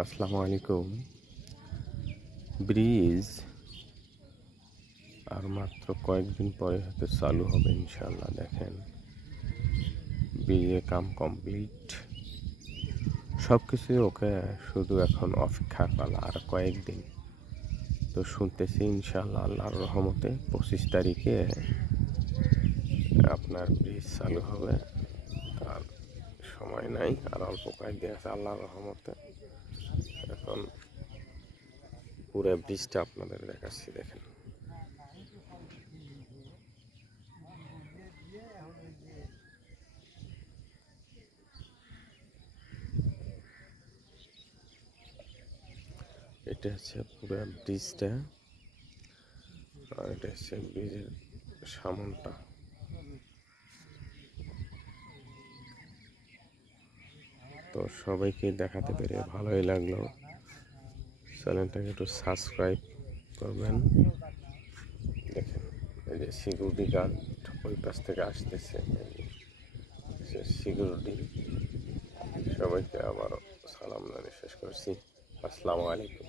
আসসালামু আলাইকুম। ব্রিজ আর মাত্র কয়েকদিন পরে হয়তো চালু হবে ইনশাল্লাহ দেখেন। ব্রিজের কাম কমপ্লিট। সব কিছুই ওকে শুধু এখন অপেক্ষা পালা, আর কয়েকদিন। তো শুনতেছি ইনশাল্লাহ আল্লাহর রহমতে পঁচিশ তারিখে আপনার ব্রিজ চালু হবে। সময় নাই, আর অল্প কয়েকদিন আছে আল্লাহর রহমতে। এখন পুরো ব্রিজটা আপনাদের দেখাচ্ছি, দেখেন। এটা হচ্ছে পুরো ব্রিজটা আর এটা হচ্ছে ব্রিজের সামনটা। তো সবাইকে দেখাতে পেরে ভালোই লাগল। চ্যানেলটাকে একটু সাবস্ক্রাইব করবেন। দেখেন, এই যে সিকিউরিটি গার্ড ওই পাশ থেকে আসতেছে। সিকিউরিটি সবাইকে আবারও সালাম জানিয়ে শেষ করছি। আসসালামু আলাইকুম।